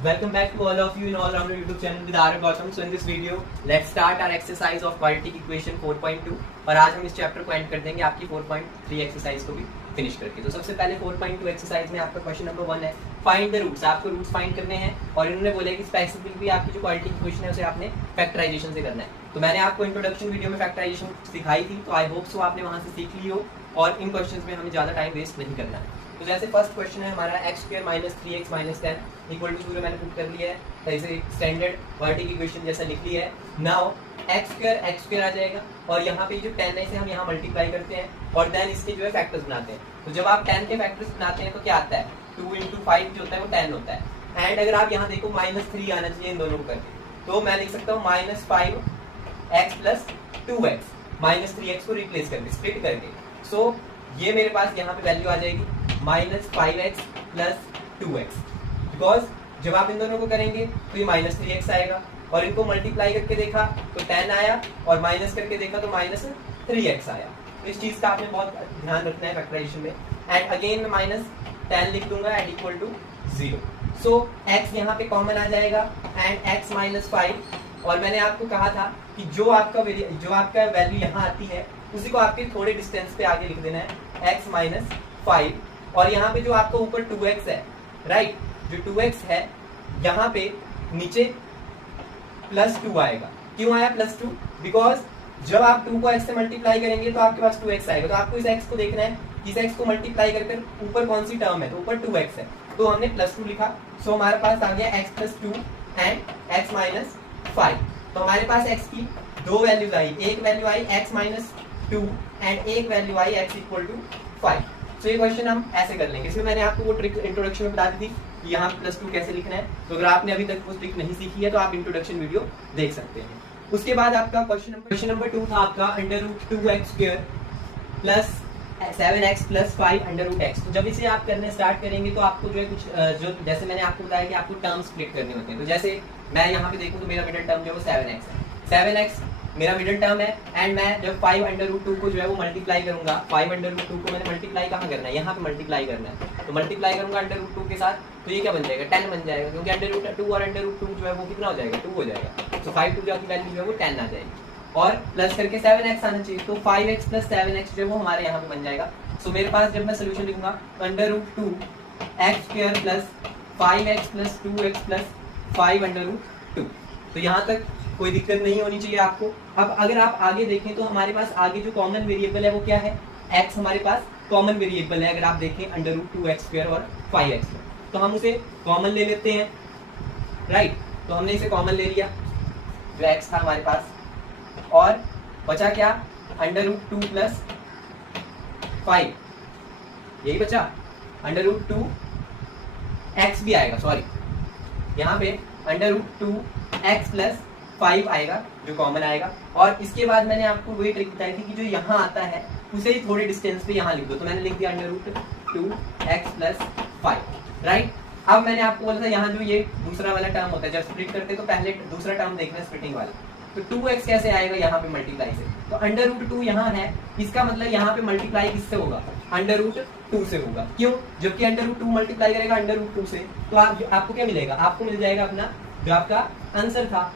Welcome back to all of you in All Rounder YouTube channel with Arab Gautam. So in this video, let's start our exercise of quadratic equation 4.2 और आज हम इस chapter को and कर देंगे आपकी 4.3 exercise को भी फिनिश करके। तो सबसे पहले 4.2 एक्सरसाइज में आपका क्वेश्चन नंबर 1 है फाइंड द रूट्स। आपको रूट्स फाइंड करने हैं और इन्होंने बोला कि स्पेसिफिकली आपकी जो क्वाड्रेटिक इक्वेशन है उसे आपने फैक्टराइजेशन से करना है। तो मैंने आपको इंट्रोडक्शन वीडियो में फैक्टराइजेशन सिखाई थी, तो आई होप सो आपने वहां से सीख ली हो और इन क्वेश्चंस में हमें ज़्यादा टाइम वेस्ट नहीं करना है। तो जैसे फर्स्ट क्वेश्चन है हमारा x² minus 3x minus 10 equal to 0 मैंने पुट कर लिया है, ऐसे स्टैंडर्ड क्वाड्रेटिक इक्वेशन जैसा लिख लिया है। नाउ x² आ जाएगा और यहाँ पे जो 10 है इसे हम यहाँ मल्टीप्लाई करते हैं और देन इसके जो है फैक्टर्स बनाते हैं। तो जब आप 10 के फैक्टर्स बनाते हैं तो क्या आता है, 2 × 5 जो होता है वो 10 होता है। एंड अगर आप यहाँ देखो -3 आना चाहिए इन दोनों को करके, तो मैं लिख सकता हूँ -5x प्लस 2x -3x को रिप्लेस करके स्प्लिट करके। सो ये मेरे पास यहाँ पे वैल्यू आ जाएगी -5x प्लस 2x, बिकॉज जब आप इन दोनों को करेंगे तो ये -3x आएगा और इनको मल्टीप्लाई करके देखा तो 10 आया और माइनस करके देखा तो -3x आया। तो इस चीज का आपने बहुत ध्यान रखना है फैक्टराइजेशन में। एंड अगेन मैं -10 लिख दूंगा and equal to 0। So x यहाँ पे कॉमन आ जाएगा एंड x -5, और मैंने आपको कहा था कि जो आपका वैल्यू यहाँ आती है उसी को आपके थोड़े डिस्टेंस पे आगे लिख देना है x -5, और यहाँ पे जो आपका ऊपर 2x है, राइट, जो 2x है यहाँ पे नीचे +2 आएगा। क्यों आया +2? बिकॉज जब आप 2 को x से मल्टीप्लाई करेंगे तो आपके पास 2x आएगा। तो आपको इस x को देखना है कि इस x को मल्टीप्लाई कर ऊपर कौन सी टर्म है, तो ऊपर 2x है, तो हमने +2 लिखा। सो हमारे पास आ गया x + 2 एंड x -5। तो हमारे पास x की दो वैल्यूज आई, एक वैल्यू आई x -2 एंड एक वैल्यू आई x = 5। तो ये क्वेश्चन हम ऐसे कर लेंगे। इसमें मैंने आपको वो ट्रिक इंट्रोडक्शन में बता दी थी कि यहाँ +2 कैसे लिखना है। तो अगर आपने अभी तक वो ट्रिक नहीं सीखी है तो आप इंट्रोडक्शन वीडियो देख सकते हैं। उसके बाद आपका क्वेश्चन नंबर 2 था आपका √2x² plus 7x plus 5 √x। तो जब इसे आप करने स्टार्ट करेंगे तो आपको जो है कुछ जो जैसे मैंने आपको बताया कि आपको टर्म स्प्लिट करने होते हैं। तो जैसे मैं यहाँ पे देखूँ तो मेरा मिडिल टर्म जो है वो 7x है, 7x मेरा मिडिल टर्म है। एंड मैं जब 5 √2 को जो है वो मल्टीप्लाई करूंगा, 5 √2 को मैंने मल्टीप्लाई कहाँ करना है, यहाँ पे मल्टीप्लाई करना है। तो मल्टीप्लाई करूंगा √2 के साथ, तो ये क्या बन जाएगा, 10 बन जाएगा, क्योंकि √2 और √2 जो है वो कितना हो जाएगा, 2 हो जाएगा। तो 5 2 की वैल्यू जो है वो 10 आ जाएगी और प्लस करके 7x आना चाहिए। तो 5x प्लस 7x जो है वो हमारे यहाँ पे बन जाएगा। सो मेरे पास जब मैं सोल्यूशन लिखूंगा √2x² plus 5x plus 2x plus 5 √2। तो यहाँ तक कोई दिक्कत नहीं होनी चाहिए आपको। अब अगर आप आगे देखें तो हमारे पास आगे जो कॉमन वेरिएबल है वो क्या है, x हमारे पास कॉमन वेरिएबल है। अगर आप देखें √2x² और 5x, तो हम उसे कॉमन ले लेते हैं, राइट। तो हमने इसे कॉमन ले लिया जो x था हमारे पास, और बचा क्या, √2 प्लस 5, यही बचा। √2x भी आएगा, सॉरी, यहाँ पे √2x प्लस 5 आएगा जो कॉमन आएगा। और इसके बाद मैंने आपको वही ट्रिक बताई थी कि जो यहाँ आता है उसे ही थोड़े डिस्टेंस पे यहाँ लिख दो। तो मैंने लिख दिया √2x प्लस 5, राइट। अब मैंने आपको बोला था यहाँ जो ये दूसरा वाला टर्म होता है, जब स्प्लिट करते तो पहले दूसरा टर्म देखना स्प्लिटिंग वाला। तो 2x कैसे आएगा यहाँ पे मल्टीप्लाई से, तो √2 यहाँ है, इसका मतलब यहाँ पे मल्टीप्लाई किससे होगा, √2 से होगा। क्यों, जबकि √2 मल्टीप्लाई करेगा √2 से, तो आपको क्या मिलेगा, आपको मिल जाएगा अपना जो आपका आंसर था।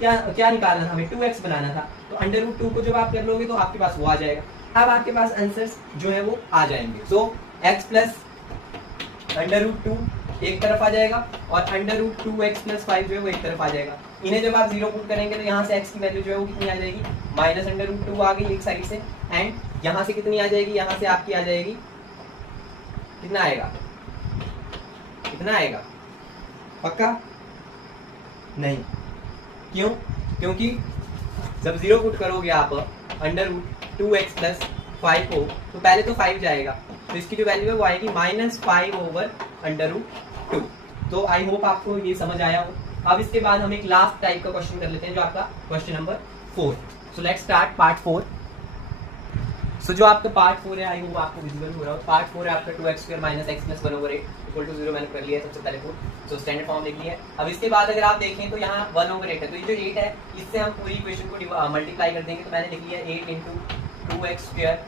क्या निकालना था हमें, 2x बनाना था। तो √2 को जब आप कर लोगे तो आपके पास वो आ जाएगा। अब आपके पास आंसर्स जो है वो आ जाएंगे। सो x प्लस √2 एक तरफ आ जाएगा और √2x प्लस 5 जो है वो एक तरफ आ जाएगा। इन्हें जब आप 0 पुट करेंगे तो यहाँ से x की वैल्यू जो है वो कितनी आ जाएगी, -√2 आ गई एक साइड से, एंड यहाँ से कितनी आ जाएगी, यहाँ से आपकी आ जाएगी, कितना आएगा, कितना आएगा, पक्का नहीं। क्यों, क्योंकि जब 0 पुट करोगे आप √2x प्लस 5 को, तो पहले तो 5 जाएगा, तो इसकी जो वैल्यू है वो आएगी -5/√2। तो आई होप आपको ये समझ आया हो। अब इसके बाद हम एक लास्ट टाइप का क्वेश्चन कर लेते हैं जो आपका question number 4। So let's start part 4। सो जो आपका पार्ट 4 है, आई होप आपको विजिबल हो रहा हो। पार्ट 4 है आपका 2x² minus x plus 1/8 equal to 0 मैंने कर लिया है सबसे पहले 4। सो स्टैंडर्ड फॉर्म लिख लिया है। अब इसके बाद अगर आप देखें तो यहाँ 1/8 है, तो ये जो 8 है इससे हम पूरी इक्वेशन को मल्टीप्लाई कर देंगे। तो मैंने लिख लिया 8 × 2x²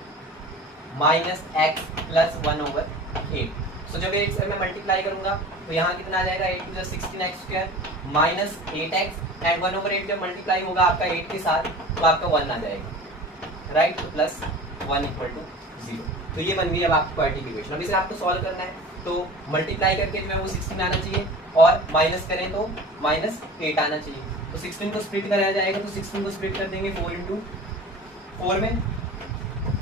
माइनस x प्लस 1/8। सो जब एक से मैं मल्टीप्लाई करूंगा तो यहाँ कितना आ जाएगा 8 to 16x² minus 8x and 1/8 जब मल्टीप्लाई होगा आपका 8 के साथ तो आपका 1 आ जाएगा, राइट, तो प्लस 1 इक्वल टू 0। तो ये बन गई अब आपकी क्वाड्रेटिक इक्वेशन। अब इसे आपको सॉल्व करना है तो मल्टीप्लाई करके जो है वो 16 आना चाहिए और माइनस करें तो माइनस 8 आना चाहिए। तो 16 को स्प्लिट कराया जाएगा तो 16 को स्प्लिट कर देंगे 4 इंटू 4 में,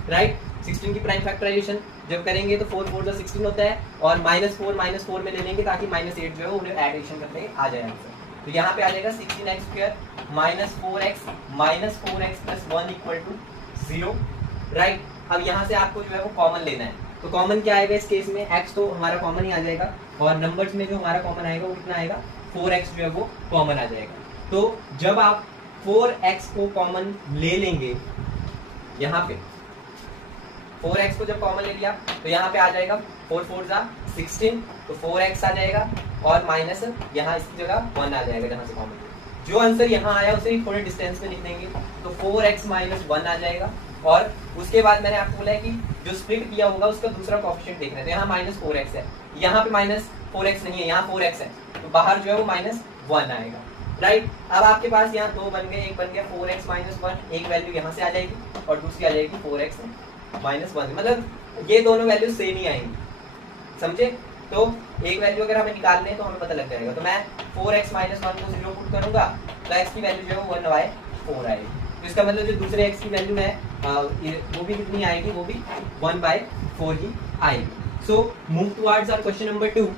राइट। 16 की प्राइम फैक्टराइजेशन जब करेंगे तो 4 4 16 होता है और -4 में ले लेंगे ताकि -8 जो है वो एडिशन करते आ जाए आंसर। तो यहाँ पे आ जाएगा 16x² minus 4x plus 1 equal to 0, right. अब यहाँ से आपको जो है वो कॉमन लेना है, तो कॉमन क्या आएगा इस केस में, x तो हमारा कॉमन ही आ जाएगा और नंबर्स में जो हमारा कॉमन आएगा वो कितना आएगा, 4x जो है वो कॉमन आ जाएगा। तो जब आप 4x को कॉमन ले लेंगे, यहाँ पे 4x को जब कॉमन ले लिया तो यहाँ पे आ जाएगा 4 4 16, तो 4x आ जाएगा और माइनस यहाँ इसकी जगह 1 आ जाएगा जहाँ से कॉमन। जो आंसर यहाँ आया उसे थोड़े डिस्टेंस में लिख देंगे तो 4x माइनस 1 आ जाएगा और उसके बाद मैंने आपको बोला है कि जो स्प्लिट किया होगा उसका दूसरा कोएफिशिएंट देखना है। तो यहाँ -4x है, यहाँ पे -4x नहीं है, यहाँ 4x है, तो बाहर जो है वो -1 आएगा, राइट। अब आपके पास यहाँ 2 बन गए, एक बन गया 4x माइनस 1, एक वैल्यू यहाँ से आ जाएगी और दूसरी आ जाएगी 4x माइनस 1, मतलब ये दोनों वैल्यू सेम ही आएंगी, समझे। तो एक वैल्यू अगर हमें निकालने तो हमें पता लग जाएगा। तो मैं 4x माइनस 1 को 0 पुट करूंगा तो x की वैल्यू जो है 1/4 आएगी। तो इसका मतलब जो दूसरे x की वैल्यू है वो भी कितनी आएगी, वो भी 1/4 ही आएगी। So move towards our question number 2।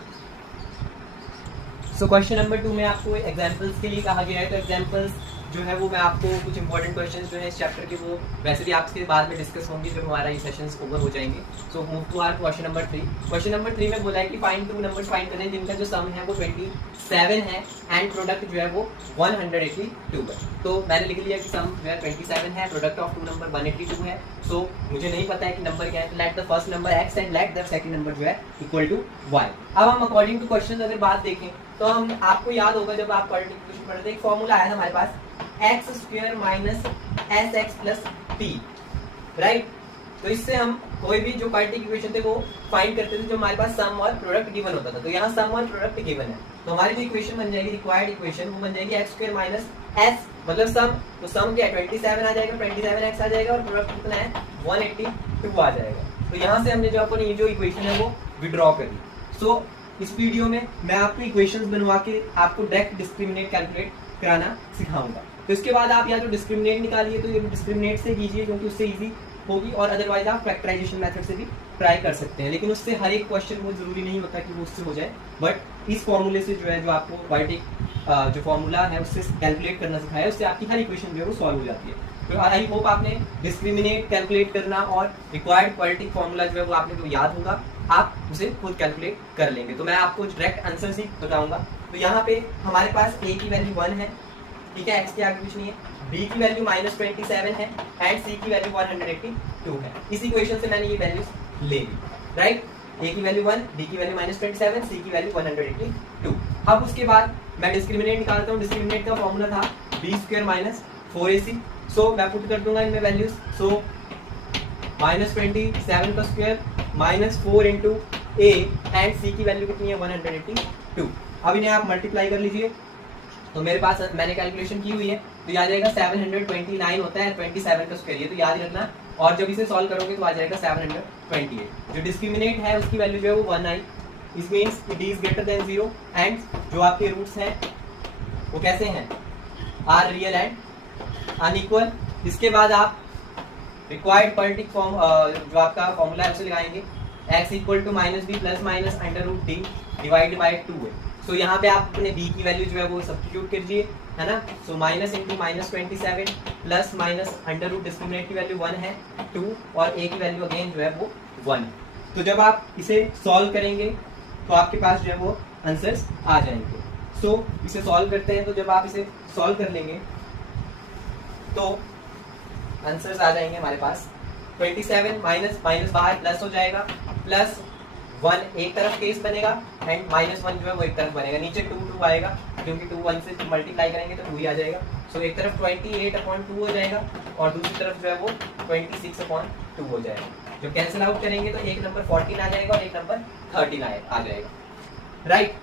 So question number 2 में आपको एग्जांपल्स के लिए कहा गया है, तो एग्जांपल्स जो है वो मैं आपको कुछ इंपॉर्टेंट क्वेश्चंस जो है इस चैप्टर के वो वैसे भी आपके बाद में डिस्कस होंगे जब हमारा ये सेशंस ओवर हो जाएंगे। So move to our question number 3। Question number 3 में बोला है कि फाइंड 2 नंबर्स फाइंड करें जिनका जो सम है वो 27 है एंड प्रोडक्ट जो है वो 182 है। तो मैंने लिख लिया कि सम जो है 27 है, प्रोडक्ट ऑफ 2 नंबर 182 है। सो मुझे नहीं पता है कि नंबर क्या है, तो let the first number x and let the second number जो है इक्वल टू y। अब हम अकॉर्डिंग टू क्वेश्चन अगर बात देखें तो हम आपको याद होगा जब आप क्वाड्रेटिक इक्वेशन पढ़ते थे एक फॉर्मूला आया था हमारे पास x² minus sx plus p, right. तो इससे हम कोई भी जो क्वाड्रेटिक इक्वेशन थे वो फाइंड करते थे जो हमारे पास सम और प्रोडक्ट गिवन होता था। तो यहाँ सम और प्रोडक्ट गिवन है तो हमारी जो इक्वेशन बन जाएगी रिक्वायर्ड इक्वेशन वो बन जाएगी x² माइनस s मतलब सम, तो सम क्या है 27 आ जाएगा, 27x आ जाएगा और प्रोडक्ट कितना है 182 आ जाएगा। तो यहाँ से हमने जो अपनी जो इक्वेशन है वो विड्रॉ करी। सो इस वीडियो में मैं आपको इक्वेशंस बनवा के आपको डायरेक्ट डिस्क्रिमिनेट कैलकुलेट कराना सिखाऊंगा। तो इसके बाद आप या तो डिस्क्रिमिनेट निकालिए तो ये डिस्क्रिमिनेट से कीजिए क्योंकि उससे इजी होगी, और अदरवाइज आप फैक्टराइजेशन मेथड से भी ट्राई कर सकते हैं। लेकिन उससे हर एक क्वेश्चन वो जरूरी नहीं होता कि वो उससे हो जाए, बट इस फॉर्मूले से जो है जो आपको क्वाड्रेटिक जो फॉर्मूला है उससे कैलकुलेट करना सिखाया उससे आपकी हर इक्वेशन जो है वो सॉल्व हो जाती है। तो आई होप आपने डिस्क्रिमिनेट कैलकुलेट करना और रिक्वायर्ड क्वाड्रेटिक फॉर्मूला जो है वो आपने जो याद होगा आप उसे खुद कैलकुलेट कर लेंगे। तो मैं आपको डायरेक्ट आंसर ही बताऊंगा। तो यहाँ पे हमारे पास a की वैल्यू 1 है, ठीक है, x के आगे कुछ नहीं है, b की वैल्यू -27 है एंड c की वैल्यू 182 है। इस इक्वेशन से मैंने ये वैल्यूज ले ली, राइट। a की वैल्यू 1, b की वैल्यू -27, c की वैल्यू 182। अब उसके बाद मैं डिस्क्रिमिनेट निकालता हूँ। डिस्क्रिमिनेट का फॉर्मूला था b² माइनस 4ac। सो मैं पुट कर दूंगा इनमें वैल्यूज। सो -27 का square -4 into a and c की वैल्यू कितनी है 182। अब इन्हें आप मल्टीप्लाई कर लीजिए तो मेरे पास मैंने कैलकुलेशन की हुई है तो याद जाएगा 729 होता है 27 का स्क्वायर, ये तो याद ही रखना। और जब इसे सॉल्व करोगे तो आ जाएगा 728। जो डिस्क्रिमिनेट है उसकी वैल्यू जो है वो 1 आई, इस means it is greater than 0 and जो आपके रूट्स हैं वो कैसे हैं, आर रियल एंड अनइक्वल। इसके बाद आप रिक्वायर्ड क्वाड्रेटिक फॉर्म जो आपका फॉर्मूला है उसे लगाएंगे, x equal to -b plus minus √d divide by 2 है। सो यहाँ पे आप अपने b की वैल्यू जो है वो सब्स्टिट्यूट कीजिए, है ना। So minus into -27 plus minus √ discriminate की वैल्यू 1 है 2 और a की वैल्यू अगेन जो है वो 1। तो जब आप इसे सॉल्व करेंगे तो आपके पास जो है वो आंसर्स आ जाएंगे। सो इसे सॉल्व करते हैं। तो जब आप इसे सॉल्व कर लेंगे तो आंसर्स आ जाएंगे हमारे पास 27 माइनस बाहर प्लस हो जाएगा, प्लस 1 एक तरफ केस बनेगा एंड -1 जो है वो एक तरफ बनेगा, नीचे 2 आएगा क्योंकि 2 1 से मल्टीप्लाई करेंगे तो 2 ही आ जाएगा। सो एक तरफ 28/2 हो जाएगा और दूसरी तरफ जो है वो 26/2 हो जाएगा। जब कैंसिल आउट करेंगे तो एक नंबर 14 आ जाएगा और एक नंबर 13 आ जाएगा, राइट।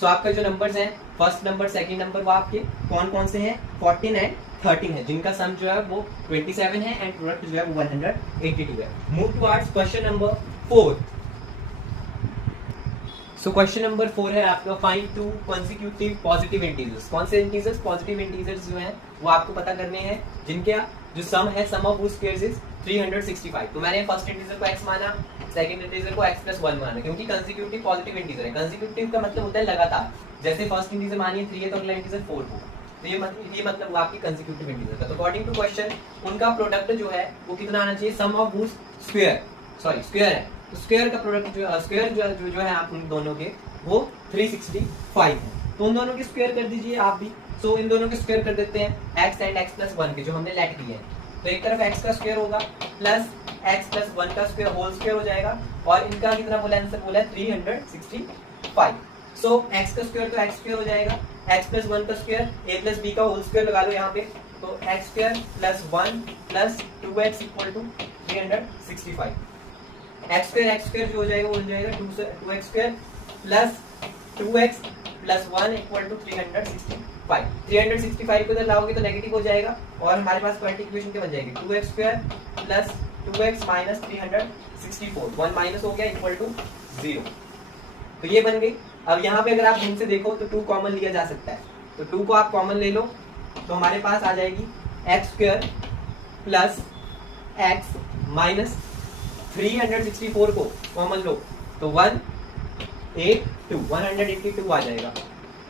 सो आपका जो नंबर्स हैं फर्स्ट नंबर सेकंड नंबर वो आपके कौन कौन से हैं, 14 एंड 13 है, जिनका सम जो है वो 27 है एंड प्रोडक्ट जो है वो 182 है। Move towards question number 4। सो क्वेश्चन नंबर 4 है आपका find to consecutive positive integers. कौन से इंटीजर्स, पॉजिटिव इंटीजर्स जो हैं वो आपको पता करने हैं, जिनके जो सम है सम ऑफ स्क्वायर्स इज 365। तो मैंने फर्स्ट इंटीजर को x माना, सेकंड इंटीजर को x + 1 माना, क्योंकि कंसेक्यूटिव पॉजिटिव इंटीजर है। कंसेक्यूटिव का मतलब होता है लगातार, जैसे फर्स्ट इंटीजर मानिए 3 है तो अगला इंटीजर 4 होगा, तो ये मतलब आपकी कंसेक्यूटिव इंटीजर का। तो अकॉर्डिंग टू क्वेश्चन उनका प्रोडक्ट जो है वो कितना आना चाहिए, सम ऑफ स्क्वायर, सॉरी स्क्वायर है, तो स्क्वायर का प्रोडक्ट जो स्क्वायर जो है आप उन दोनों के वो 365 है, तो उन दोनों के स्क्वायर कर दीजिए आप भी। सो इन दोनों के स्क्वायर कर देते हैं x एंड x + 1 के, जो हमने लेट किए हैं। तो एक तरफ x का स्क्वायर होगा प्लस x + 1 का स्क्वायर होल स्क्वायर हो जाएगा, और इनका कितना बोला, आंसर बोला है 365। सो x का स्क्वायर तो x स्क्वायर हो जाएगा, x + 1 का स्क्वायर a + b का होल स्क्वायर लगा लो यहाँ पे, तो x square + 1 + 2x = 365। x square जो हो जाएगा वो हो जाएगा 2x स्क्वायर प्लस 2x + 1 = 365। 365 को इधर लाओगे तो नेगेटिव हो जाएगा, और हमारे पास क्वाड्रेटिक इक्वेशन क्या बन जाएगी, 2x square plus 2x minus 364, 1 minus हो गया = 0। तो ये बन गई। अब यहाँ पे अगर आप ढंग से देखो तो 2 कॉमन लिया जा सकता है, तो 2 को आप कॉमन ले लो तो हमारे पास आ जाएगी x square plus x minus 364 को कॉमन लो तो 182 आ जाएगा,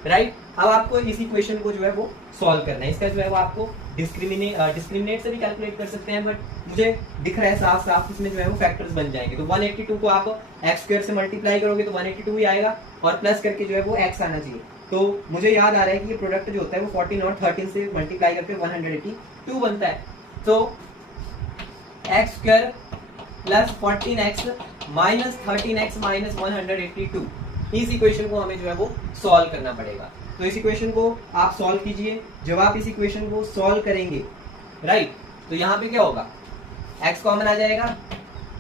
राइट। अब आपको इस इक्वेशन को जो है वो सॉल्व करना है। इसका जो है वो आपको डिस्क्रिमिनेट से भी कैलकुलेट कर सकते हैं, बट मुझे दिख रहा है साफ साफ इसमें जो है वो फैक्टर्स बन जाएंगे। तो 182 को आप x स्क्वायर से मल्टीप्लाई करोगे तो 182 ही आएगा, और प्लस करके जो है वो x आना चाहिए। तो मुझे याद आ रहा है कि ये प्रोडक्ट जो होता है वो 14 और 13 से मल्टीप्लाई करके 182 बनता है। तो x square plus 14x minus 13x minus 182, इस इक्वेशन को हमें जो है वो सॉल्व करना पड़ेगा। तो इस इक्वेशन को आप सॉल्व कीजिए। जब आप इस इक्वेशन को सॉल्व करेंगे, राइट, तो यहाँ पे क्या होगा, x कॉमन आ जाएगा,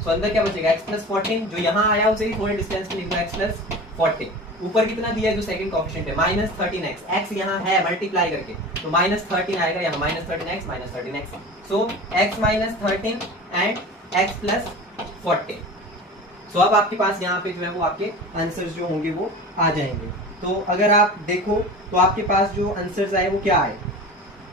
सो अंदर क्या बचेगा, x + 14, जो यहाँ आया उसे ही थोड़े डिस्टेंस पे लिखो, x + 14, ऊपर कितना दिया है जो सेकंड कोएफिशिएंट है माइनस 13x, x यहाँ है मल्टीप्लाई करके तो माइनस 13 आएगा, यहाँ minus 13x minus 13x, so x minus 13 and x + 14। सो अब आपके पास यहाँ पे जो है वो आपके आंसर्स जो होंगे वो आ जाएंगे। तो अगर आप देखो तो आपके पास जो आंसर्स आए वो क्या आए,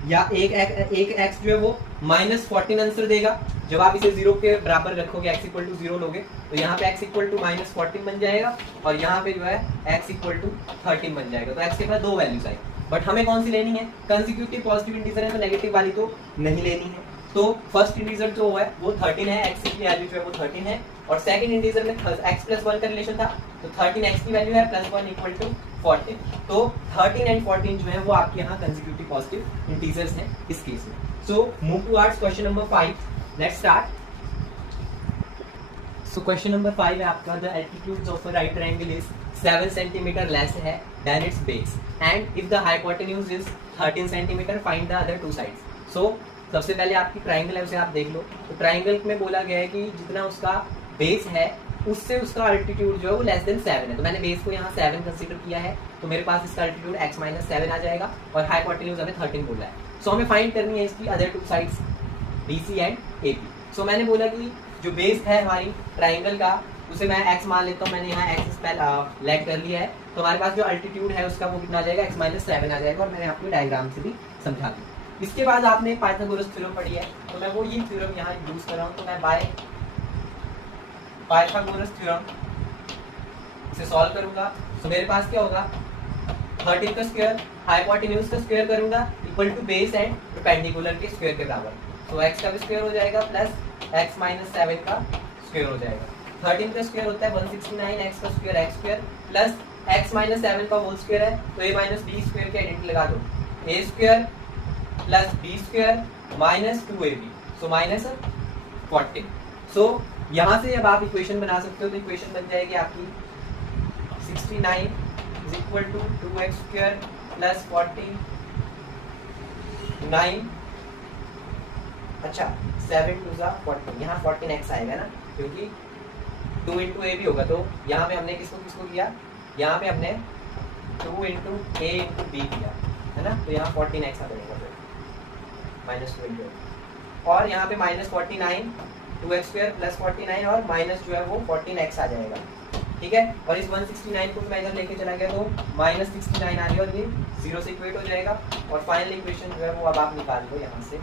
या एक x जो है वो -14 आंसर देगा। जब आप इसे 0 के बराबर रखोगे, x = 0 लोगे तो यहाँ पे x = -14 बन जाएगा, और यहाँ पे जो है x = 13 बन जाएगा। तो x के पास 2 वैल्यूज आई, बट हमें कौन सी लेनी है, कंसेक्यूटिव पॉजिटिव इंटीजर है तो नेगेटिव वाली तो नहीं लेनी है। तो फर्स्ट इंटीजर जो है वो 13 है, x की वैल्यू जो है वो 13 है, और सेकंड इंटीजर में x + 1 का रिलेशन था तो 13 x की वैल्यू है प्लस 1 = 14। तो 13 एंड 14 जो है वो आपके यहाँ कंसेक्यूटिव पॉजिटिव इंटीजर्स हैं इस केस में। So move towards question number 5, let's start. So question number 5 है आपका, the altitudes of a right triangle is 7 centimetre less है than its base, and if the hypotenuse is 13 centimetre, find the other 2 sides. So सबसे पहले आपकी triangle है उसे आप देख लो। तो ट्रायंगल में बोला गया है कि जितना उसका बेस है उससे उसका अल्टीट्यूड जो है वो लेस देन 7 है, तो मैंने बेस को यहाँ 7 कंसीडर किया है, तो मेरे पास इसका अल्टीट्यूड x - 7 आ जाएगा, और हाइपोटेन्यूज हमें 13 बोला है। सो हमें फाइंड करनी है इसकी other 2 sides BC and AP। सो मैंने बोला कि जो बेस है हमारी ट्रायंगल का उसे मैं x मान लेता हूँ, मैंने यहाँ x लेट कर लिया है, तो हमारे पास जो अल्टीट्यूड है उसका वो कितना आ जाएगा, x - 7 आ जाएगा, और मैंने आपको डायग्राम से भी समझा दिया। इसके बाद आपने पाइथागोरस थ्योरम पढ़ी है, तो मैं वो ये थ्योरम यहाँ यूज कर रहा हूँ। तो मैं बाय पाइथागोरस थ्योरम इसे सॉल्व करूंगा, तो मेरे पास क्या होगा, 13 का स्क्वायर हाइपोटेन्यूज का स्क्वायर करूंगा equal to base and perpendicular के स्क्वायर के बराबर, तो x का भी स्क्वायर हो जाएगा प्लस x - 7 का स्क्वायर हो जाएगा। 13 का स्क्वायर होता है 169, x का square x square plus x - 7 का होल स्क्वायर है, तो a - b स्क्वायर के आइडेंटिटी लगा दो, a square plus b square minus 2ab, सो -14। सो यहाँ से अब आप इक्वेशन बना सकते हो, तो इक्वेशन बन जाएगी आपकी 69 = 2x स्क्वायर प्लस 49, अच्छा 7 × 14, यहाँ 14x आएगा ना, क्योंकि 2 इंटू ए भी होगा, तो यहाँ पे हमने किसको किसको किया, यहाँ पे हमने 2 इंटू ए इंटू बी किया है ना, तो यहाँ 14x आ जाएगा फिर -2 इंटू, और यहाँ पे -49 2x स्क्वायर प्लस 49 और माइनस जो है वो 14x आ जाएगा, ठीक है। और इस 169 को मैं इधर लेके चला गया तो -69 आ गया और ये 0 से इक्वेट हो जाएगा, और फाइनल इक्वेशन जो है वो अब आप निकाल लो यहाँ से।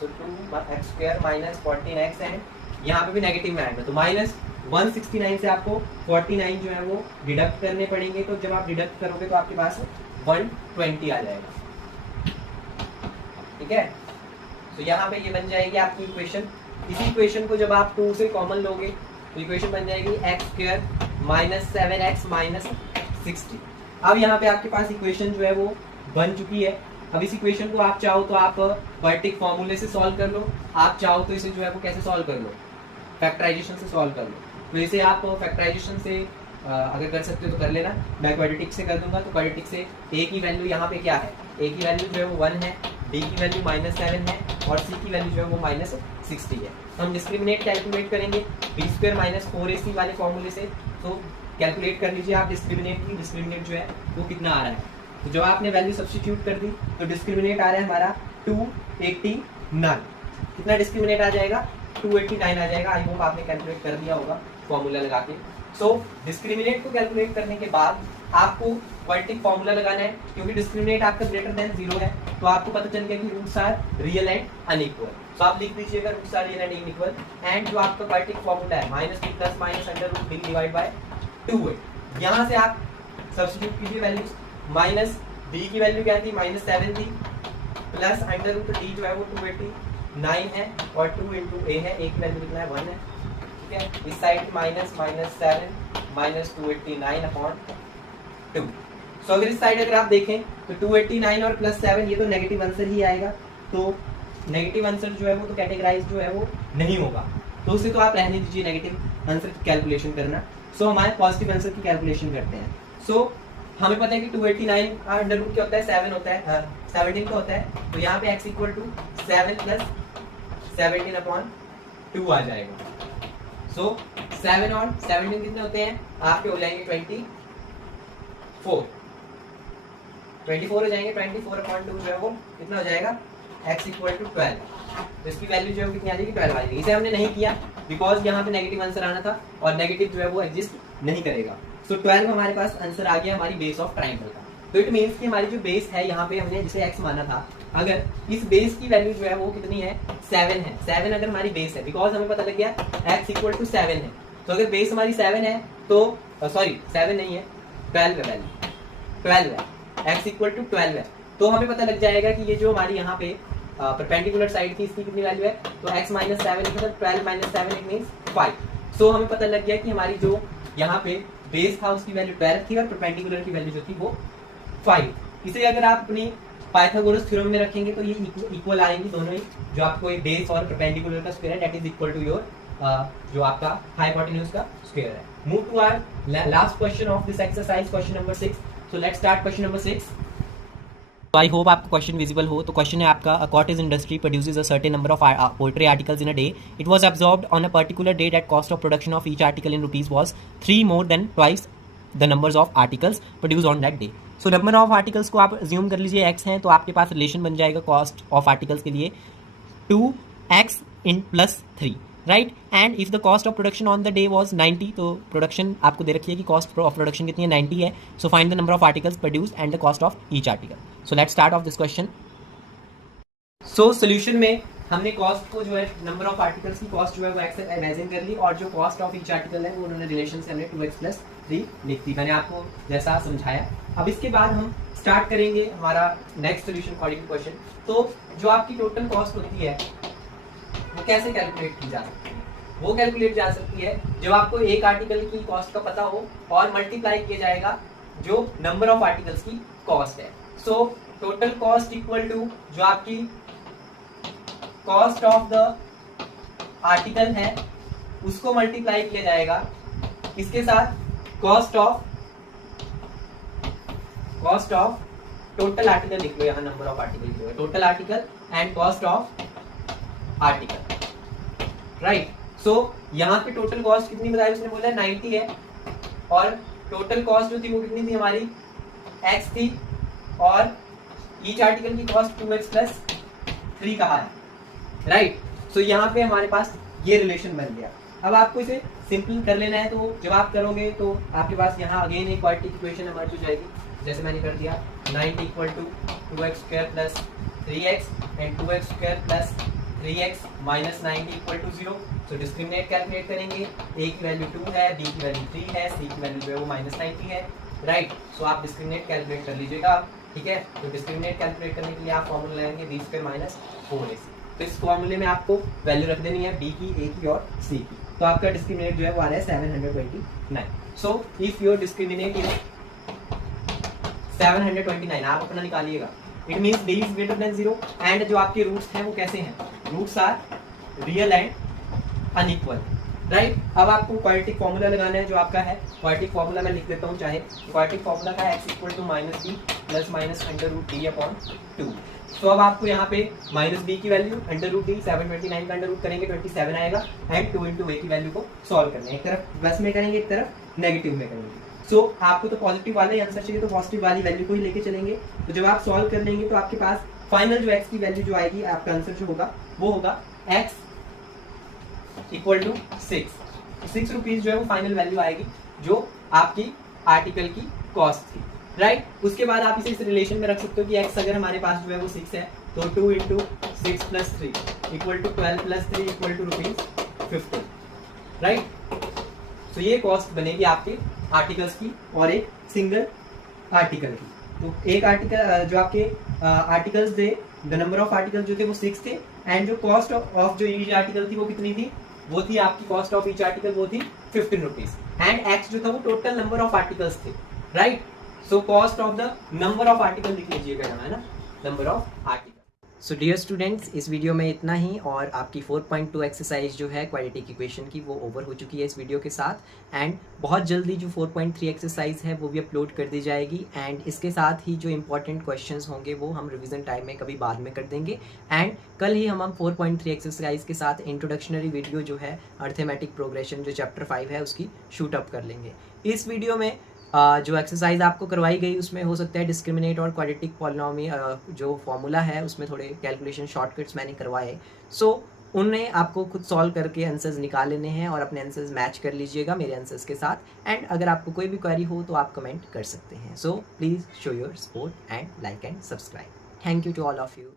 सो 2x square minus 14x and यहाँ पे भी नेगेटिव में आएगा, तो -169 से आपको 49 जो है वो डिडक्ट करने पड़ेंगे, तो जब आप डिडक्ट करोगे तो आपके पास 120 आ जाएगा, ठीक है। तो यहाँ पे ये बन जाएगी आपकी इक्वेशन। इसी इक्वेशन को जब आप 2 से कॉमन लोगे तो इक्वेशन बन जाएगी x square minus 7x minus 60। अब यहाँ पे आपके पास इक्वेशन जो है वो बन चुकी है। अब इस इक्वेशन को आप चाहो तो आप क्वाड्रेटिक फॉर्मूले से सॉल्व कर लो, आप चाहो तो इसे जो है वो कैसे सॉल्व कर लो, फैक्टराइजेशन से सॉल्व कर लो। तो इसे आप फैक्टराइजेशन से अगर कर सकते हो तो कर लेना, मैं क्वाड्रेटिक से कर दूंगा। तो क्वाड्रेटिक से a की वैल्यू यहाँ पे क्या है, a की वैल्यू जो है वो 1 है, b की वैल्यू -7 है और c की वैल्यू जो है वो -60 है। तो हम डिस्क्रिमिनेट कैलकुलेट करेंगे b स्क्वायर माइनस 4ac वाले फॉर्मूले से। तो कैलकुलेट कर लीजिए आप डिस्क्रिमिनेट की, डिस्क्रिमिनेट जो है वो कितना आ रहा है। तो जब आपने वैल्यू सब्स्टिट्यूट कर दी तो डिस्क्रिमिनेट आ रहा है हमारा 289। कितना डिस्क्रिमिनेट आ जाएगा, 289 आ जाएगा। आई होप आपने कैलकुलेट कर दिया होगा फॉर्मूला लगा के। सो डिस्क्रिमिनेट को कैलकुलेट करने के बाद आपको क्वाड्रेटिक फॉर्मूला लगाना है, क्योंकि डिस्क्रिमिनेट आपका ग्रेटर देन 0 है, तो आपको पता चल गया कि roots are real and unequal. तो आप लिख दीजिएगा roots are real and unequal, and जो आपका क्वाड्रेटिक फॉर्मूला है -2 plus minus under root b divide by 2 है। यहाँ से आप सब्स्टिट्यूट कीजिए वैल्यूज, माइनस b की वैल्यू क्या थी, -7 थी, प्लस अंडर रूट d जो है वो 289 है और 2 इंटू a है, a की वैल्यू कितना है 1 है, ठीक है। इस साइड -7 माइनस 289 अपॉन 2। सो अगर इस साइड अगर आप देखें तो 289 और +7 ये तो नेगेटिव आंसर ही आएगा, तो नेगेटिव आंसर जो है वो तो कैटेगराइज जो है वो नहीं होगा, तो उसे तो आप रहने दीजिए नेगेटिव आंसर की कैलकुलेशन करना। सो हमारे पॉजिटिव आंसर की कैलकुलेशन करते हैं। सो हमें पता है कि 289 का अंडर रूट क्या होता है, 7 होता है, 17 का होता है, तो यहाँ पे x equal to 7 plus 17 upon 2 आ जाएगा। सो 7 और 17 कितने होते हैं आपके, हो जाएंगे 24 हो जाएंगे। 24 अपॉन 2 जो है वो कितना हो जाएगा, x इक्वल टू 12। तो इसकी वैल्यू जो है कितनी आ जाएगी, 12 आ जाएगी। इसे हमने नहीं किया बिकॉज यहाँ पे नेगेटिव आंसर आना था और नेगेटिव जो है वो एग्जिस्ट नहीं करेगा। सो 12 हमारे पास आंसर आ गया हमारी बेस ऑफ ट्राइंगल का। तो इट मीन्स कि हमारी जो बेस है यहाँ पे हमने जिसे x माना था, अगर इस बेस की वैल्यू जो है वो कितनी है, 7 है। 7 अगर हमारी बेस है, बिकॉज हमें पता लग गया x इक्वल टू 7 है, तो अगर बेस हमारी 7 है तो सॉरी 7 नहीं है, 12 है वैल्यू, 12 है, x इक्वल टू 12 है, तो हमें पता लग जाएगा कि ये जो हमारी यहाँ पे परपेंडिकुलर साइड थी इसकी कितनी वैल्यू है, तो x माइनस 7 मतलब 12 माइनस 7 इट मीन्स 5। सो हमें पता लग गया कि हमारी जो यहाँ पे बेस था उसकी वैल्यू 12 थी और परपेंडिकुलर की वैल्यू जो थी वो 5। इसे अगर आप अपनी पाइथागोरस थ्योरम में रखेंगे तो ये इक्वल आएंगी दोनों ही, जो आपको एक बेस और परपेंडिकुलर का स्क्वायर है that is equal to your जो आपका हाइपोटेन्यूज का स्क्वायर है। Move to our last question of this exercise, question number 6। So let's start question number 6। तो आई होप आपको क्वेश्चन विजिबल हो। तो क्वेश्चन है आपका, a cottage industry produces a certain number of poultry articles in a day. It was absorbed on a particular day that cost of production of each article in rupees was 3 more than twice the numbers of articles produce on that day. So number of articles को आप assume कर लीजिए x हैं, तो आपके पास relation बन जाएगा cost of articles के लिए 2x in plus 3, right. And if the cost of production on the day was 90, तो प्रोडक्शन आपको दे रखी है कि कॉस्ट ऑफ प्रोडक्शन कितनी है, 90 है। So find the number of articles produced and the cost of each article. So let's start of this question. So solution में हमने कॉस्ट को जो है नंबर ऑफ आर्टिकल्स की कॉस्ट जो है वो x इमेजिन कर ली, और जो कॉस्ट ऑफ ईच आर्टिकल है वो उन्होंने रिलेशन से हमने 2x प्लस 3 लिख दी, मैंने आपको जैसा समझाया। अब इसके बाद हम स्टार्ट करेंगे हमारा next solution according to question. तो जो आपकी टोटल कॉस्ट होती है वो कैसे कैलकुलेट की जा सकती है, वो कैलकुलेट जा सकती है जब आपको एक आर्टिकल की कॉस्ट का पता हो और मल्टीप्लाई किया जाएगा जो नंबर ऑफ आर्टिकल्स की कॉस्ट है। So total cost equal to जो आपकी कॉस्ट ऑफ द आर्टिकल है उसको मल्टीप्लाई किया जाएगा इसके साथ कॉस्ट ऑफ टोटल आर्टिकल लिख लो, यहाँ नंबर ऑफ आर्टिकल लिखो, total article and cost of article, right. So यहाँ पे टोटल कॉस्ट कितनी बताई उसने बोला 90 है, और टोटल कॉस्ट जो थी वो कितनी थी हमारी x थी, और ईच आर्टिकल की कॉस्ट 2x प्लस 3 कहा है, राइट। सो यहाँ पे हमारे पास ये रिलेशन बन गया। अब आपको इसे सिंपल कर लेना है, तो जब आप करोगे तो आपके पास यहाँ अगेन एक क्वाड्रेटिक इक्वेशन हमारी हो जाएगी, जैसे मैंने कर दिया 90 equal to 2x square plus 3x and 2x square plus 3x minus 90 equal to 0। तो डिस्क्रिमिनेट कैलकुलेट करेंगे, a की वैल्यू 2 है, b की वैल्यू 3 है, c की वैल्यू जो है वो माइनस 90 है, राइट। सो आप डिस्क्रिमिनेट कैलकुलेट कर लीजिएगा, ठीक है। तो डिस्क्रिमिनेट कैलकुलेट करने के लिए आप फॉर्मूला लगाएंगे b स्क्वायर माइनस 4ac। तो इस फॉर्मूले में आपको वैल्यू रख देनी है b की, a की और c की। तो आपका डिस्क्रिमिनेट जो है वो आ रहा है 729। So if your discriminate is 729, आप अपना निकालिएगा, it means d is greater than 0 and जो आपके रूट्स हैं वो कैसे हैं, roots are real and unequal, right. अब आपको क्वाड्रेटिक फॉर्मूला लगाना है, जो आपका है क्वाड्रेटिक फॉर्मूला मैं लिख देता हूँ चाहे। क्वाड्रेटिक फॉर्मूला का x equal to minus b plus minus under root d upon 2। तो अब आपको यहाँ पे माइनस बी की वैल्यू अंडर रूट डी 729 का अंडर रूट करेंगे 27 आएगा, एंड 2 इंटू ए की वैल्यू को सॉल्व करना है, एक तरफ प्लस में करेंगे एक तरफ नेगेटिव में करेंगे। सो आपको तो पॉजिटिव वाला ही आंसर चाहिए, तो पॉजिटिव वाली वैल्यू को ही लेके चलेंगे। तो जब आप सॉल्व कर लेंगे तो आपके पास फाइनल जो x की वैल्यू जो आएगी, आपका आंसर जो होगा वो होगा x इक्वल टू 6 रुपीज जो है वो फाइनल वैल्यू आएगी, जो आपकी आर्टिकल की कॉस्ट थी, राइट। उसके बाद आप इसे इस रिलेशन में रख सकते हो कि x अगर हमारे पास जो है वो 6 है, तो 2 into 6 plus 3 equal to 12 plus 3 equal to ₹15, right. तो ये कॉस्ट बनेगी आपके आर्टिकल्स की और एक सिंगल आर्टिकल की। तो एक आर्टिकल जो आपके आर्टिकल्स थे, द नंबर ऑफ आर्टिकल्स जो थे वो 6 थे, एंड जो कॉस्ट ऑफ जो ईच आर्टिकल थी वो कितनी थी, वो थी आपकी कॉस्ट ऑफ ईच आर्टिकल वो थी 15 रुपीज, एंड एक्स जो था वो टोटल नंबर ऑफ आर्टिकल्स थे, right. So cost of the number of article लिख लीजिएगा यहाँ, है ना, number of article. So dear students, इस वीडियो में इतना ही, और आपकी 4.2 एक्सरसाइज जो है क्वाड्रेटिक इक्वेशन की वो ओवर हो चुकी है इस वीडियो के साथ, एंड बहुत जल्दी जो 4.3 एक्सरसाइज है वो भी अपलोड कर दी जाएगी, एंड इसके साथ ही जो इंपॉर्टेंट क्वेश्चंस होंगे वो हम रिवीजन टाइम में कभी बाद में कर देंगे, एंड कल ही हम 4.3 एक्सरसाइज के साथ इंट्रोडक्शनरी वीडियो जो है अर्थमेटिक प्रोग्रेशन जो चैप्टर 5 है उसकी शूट अप कर लेंगे। इस वीडियो में जो एक्सरसाइज आपको करवाई गई उसमें हो सकता है डिस्क्रिमिनेट और क्वाड्रेटिक पॉलिनॉमी जो फॉर्मूला है उसमें थोड़े कैलकुलेशन शॉर्टकट्स मैंने करवाए, सो उन्हें आपको खुद सॉल्व करके आंसर्स निकाल लेने हैं और अपने आंसर्स मैच कर लीजिएगा मेरे आंसर्स के साथ, एंड अगर आपको कोई भी क्वेरी हो तो आप कमेंट कर सकते हैं। So please show your support and like and subscribe. Thank you to all of you.